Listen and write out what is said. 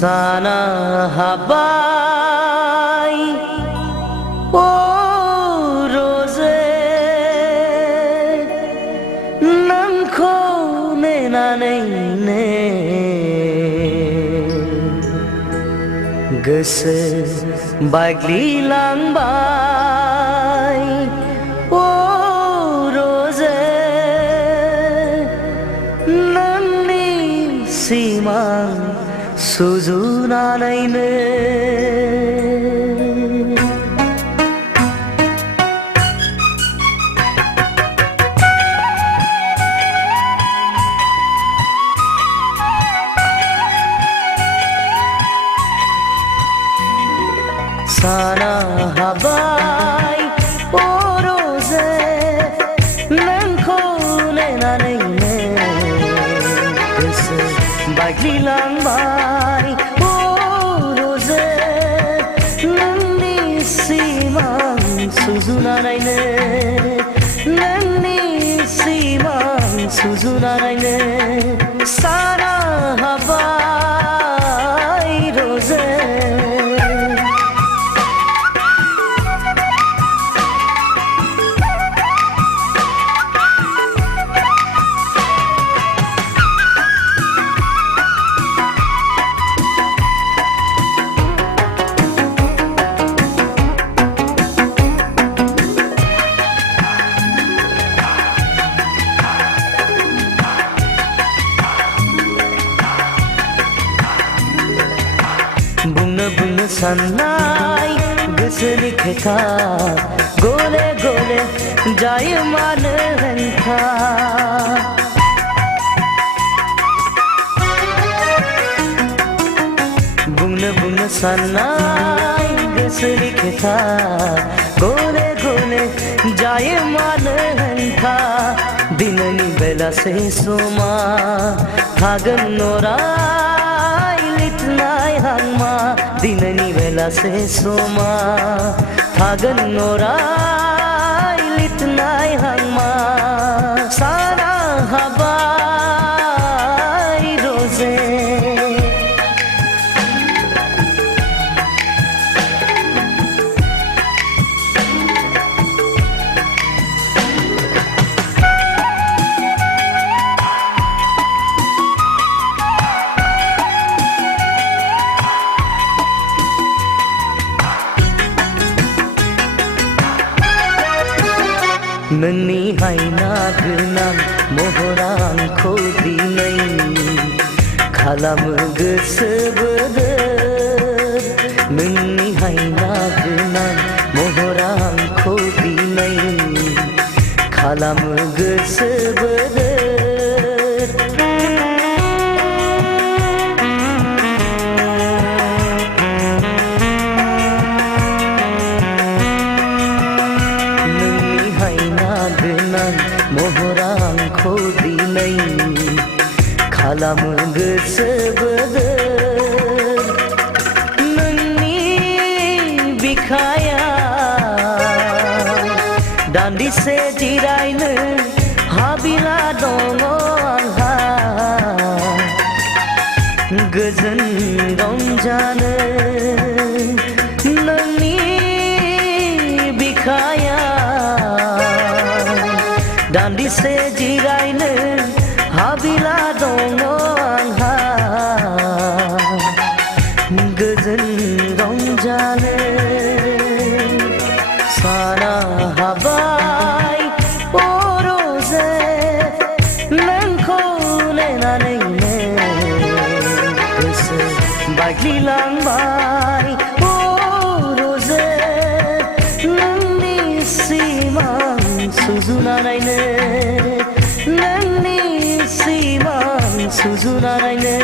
Sana habai o rose nang kho ne na nei ne goso bagli lang bai o rose nangni simang sujunalayne sana habai o rose nang khone na nei ne goso bagli lang bai o rose nangni simang sujunalayne nangni simang sujunalayne sana habai rose बुंनो साननाय गोसोनि खोथा गले गले जायो मानो हेंथा बुंनो साननाय गोसोनि खोथा गले गले जायो मानो हेंथा दिननि बेलासे समा थागोन नराय लिरनाय हांमा दिननि बेलासे समा थागोन नराय लिरनाय हांमा साना हाबाय रजे नोंनि हायना गोनां महरा आंखौ दिनै खालामो गोसो बोदोर नोंनि हायना गोनां महरा आंखौ दिनै खालामो गोसो बोदोर महरा आंखौ दिनै खालामो गोसो बोदोर नोंनि बिखाया दान्दिसे जिरायनो हाबिला दङ आंहा गोजोन रंजानो नोंनि बिखाया दान्दिसे जिरायनो हाबिला दङ आंहा गोजोन रंजानो साना हाबाय ओ रजे नोंखौ नेनानैनो गोसो बायग्लिलांबाय ओ रजे नोंनि सिमां सुजुनानैनो नोंनि सिमां सुजुनानैनो